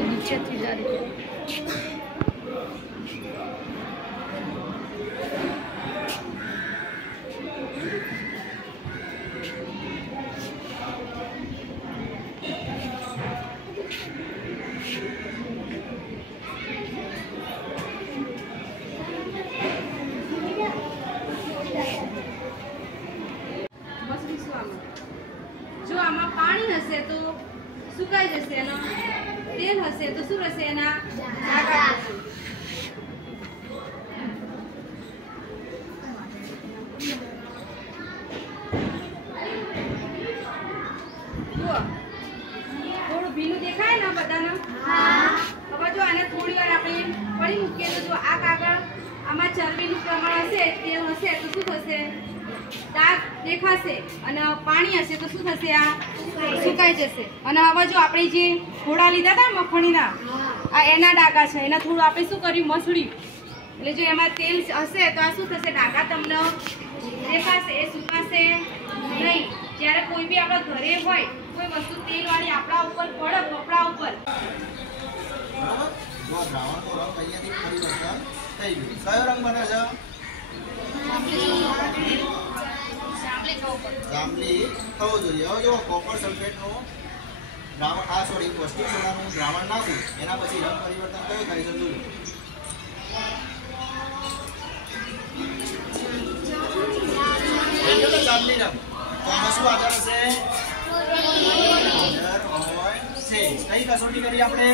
नीचे थी जा रही जो आमा पानी हसे तो सुकाई जैसे ना तेल हसे तो શું રહેશે એના ડાઘા થોડું ભીનું દેખાય ને બધાને હવે જો આને થોડી વાર આપણે પડી મૂકીએ તો જો આ કાગળ આમાં ચરબીનું પ્રમાણ હશે તેલ હશે તો શું થશે દાગ દેખાશે અને પાણી હશે તો શું થશે આ સુકાઈ જશે અને હવે જો આપણે જે ઘોડા લીધા હતા મખણીના આ એના ડાઘા છે એના થોડું આપણે શું કર્યું મસળ્યું એટલે જો એમાં તેલ હશે તો આ શું થશે ડાઘા તમને દેખાશે એ સુકાશે નહીં જ્યારે કોઈ બી આપણા ઘરે હોય કોઈ વસ્તુ તેલવાળી આપણા ઉપર પડે કપડા ઉપર કયો રંગ બને છે જાંબલી થવો જોઈએ હવે જો કોપર સલ્ફેટનું દ્રાવણ કોસ્ટિક સોડાનું દ્રાવણ નાખું એના પછી રંગ પરિવર્તન કયો થાય છે જોયું જાંબલી રંગ તો આમાં શું આધાર હશે કઈ કસોટી કરી આપણે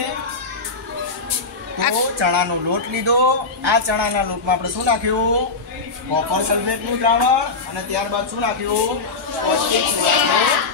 તો ચણાનો લોટ લીધો આ ચણાના લોટમાં આપણે શું નાખ્યું કોપર સલ્ફેટનું દ્રાવણ અને ત્યારબાદ શું નાખ્યું કોસ્ટિક સોડાનું